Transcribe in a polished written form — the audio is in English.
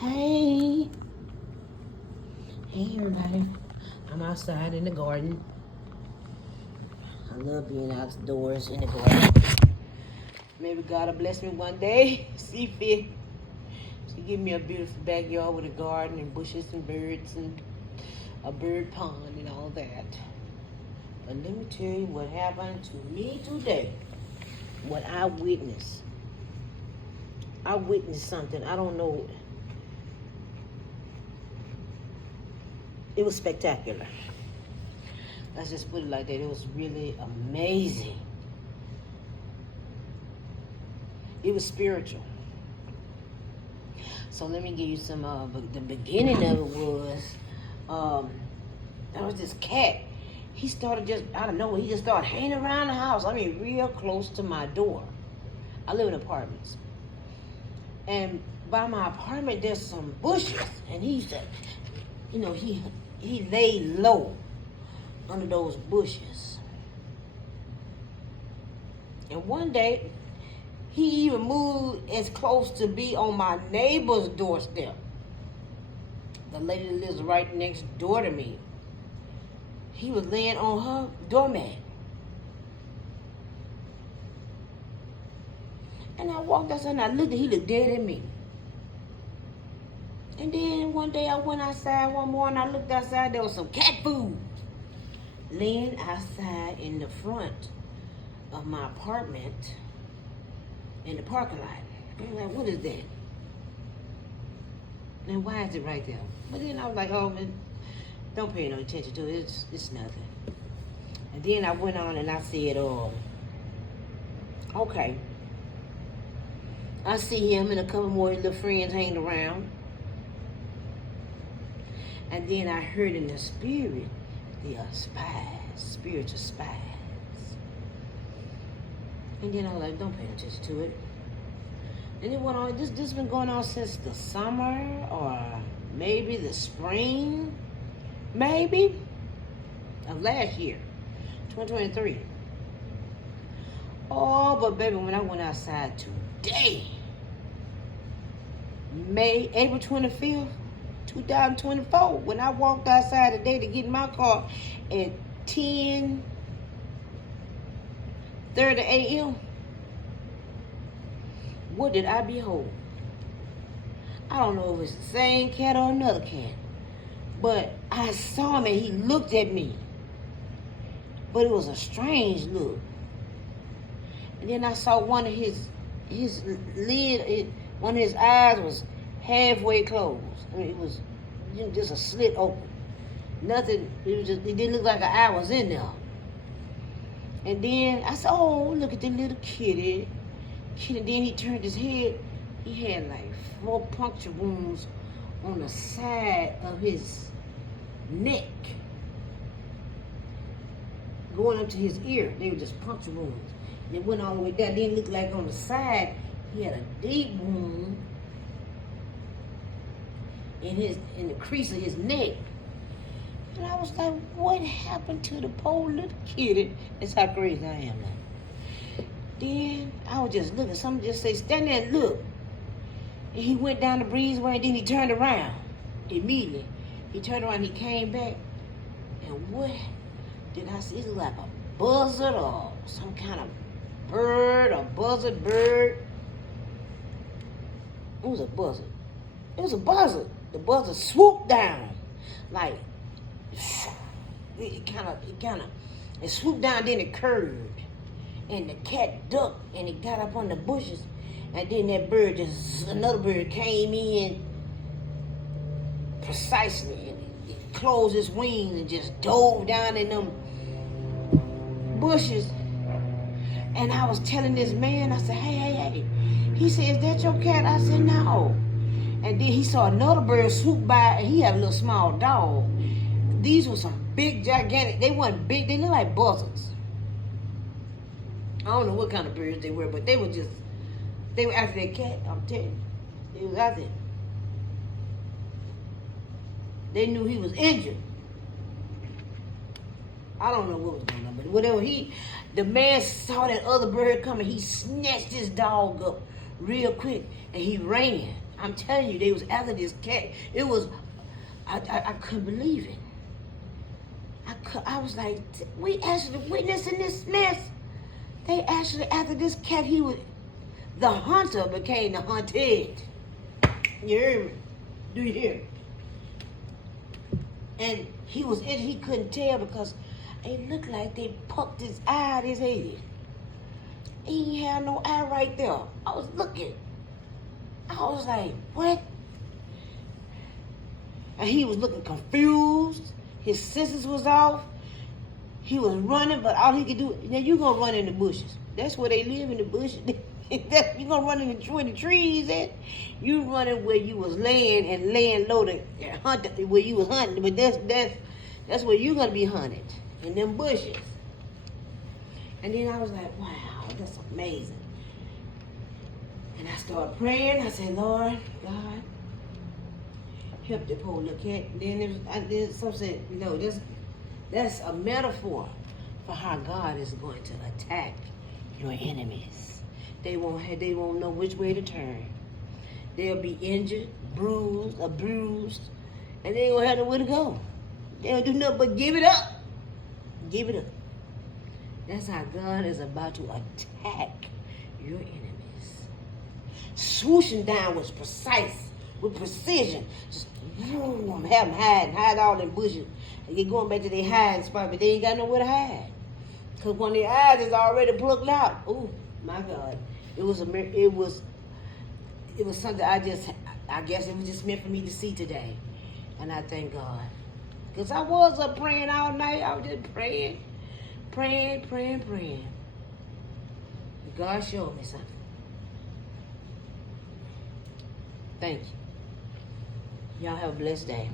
Hey, hey everybody. I'm outside in the garden. I love being outdoors in the garden. Maybe God will bless me one day. See fit. She give me a beautiful backyard with a garden and bushes and birds and a bird pond and all that. But let me tell you what happened to me today. What I witnessed. I witnessed something. I don't know. It was spectacular. Let's just put it like that. It was really amazing. It was spiritual. So let me give you some. The beginning of it was, there was this cat. He started just out of nowhere. He just started hanging around the house. I mean, real close to my door. I live in apartments, and by my apartment there's some bushes, and he said, he laid low under those bushes. And one day, he even moved as close to be on my neighbor's doorstep. The lady that lives right next door to me. He was laying on her doormat. And I walked outside and I looked, and he looked dead at me. And then one day I went outside one morning, I looked outside, there was some cat food laying outside in the front of my apartment in the parking lot. I'm like, what is that? And why is it right there? But then I was like, oh, man, don't pay no attention to it. It's nothing. And then I went on and I said, okay. I see him and a couple more little friends hanging around. And then I heard in the spirit, they are spies, spiritual spies. And then I was like, don't pay attention to it. And it went on, this has been going on since the summer or maybe the spring, maybe, of last year, 2023. Oh, but baby, when I went outside today, April 25th, 2024, when I walked outside today to get in my car at 10:30 a.m., what did I behold? I don't know if it's the same cat or another cat, but I saw him and he looked at me. But it was a strange look. And then I saw one of his lid, one of his eyes was halfway closed. I mean, it was just a slit open. Nothing, it didn't look like an eye was in there. And then I said, oh, look at the little kitty. And then he turned his head. He had like 4 puncture wounds on the side of his neck. Going up to his ear. They were just puncture wounds. And it went all the way down. Then it looked like on the side, he had a deep wound in the crease of his neck. And I was like, what happened to the poor little kitty? That's how crazy I am now. Then I was just looking. Someone just say, stand there and look. And he went down the breezeway and then he turned around. Immediately. He turned around, he came back. And what did I see? It was like a buzzard or some kind of bird, a buzzard bird. It was a buzzard. It was a buzzard. The buzzard swooped down. Like, it swooped down, then it curved. And the cat ducked and it got up on the bushes. And then that bird, another bird came in precisely. And it closed its wings and just dove down in them bushes. And I was telling this man, I said, hey. He said, is that your cat? I said, no. And then he saw another bird swoop by, and he had a little small dog. These were some big, gigantic, they weren't big, they looked like buzzards. I don't know what kind of birds they were, but they were after that cat, I'm telling you. They was out there. They knew he was injured. I don't know what was going on, but whatever the man saw that other bird coming, he snatched his dog up real quick, and he ran. I'm telling you, they was after this cat. It was, I couldn't believe it. I was like, we actually witnessing this mess. They actually, after this cat, the hunter became the hunted. You hear me? Do you hear me? And he couldn't tell because it looked like they poked his eye out his head. He ain't had no eye right there. I was looking. I was like, what? And he was looking confused. His senses was off. He was running, but all he could do, now you gonna run in the bushes. That's where they live, in the bushes. You gonna run in the trees at. You running where you was laying low to hunt, where you was hunting, but that's where you gonna be hunted, in them bushes. And then I was like, wow, that's amazing. And I started praying. I said, Lord, God, help the poor little cat. Then some said, no, that's a metaphor for how God is going to attack your enemies. They won't know which way to turn. They'll be injured, abused, and they ain't gonna have nowhere to go. They don't do nothing but give it up. Give it up. That's how God is about to attack your enemies. Swooshing down with precision. Just have them hide all them bushes. And you're going back to their hiding spot, but they ain't got nowhere to hide. Because when their eyes is already plucked out, oh my God. It was something I guess it was just meant for me to see today. And I thank God. Because I was up praying all night. I was just praying. God showed me something. Thank you. Y'all have a blessed day.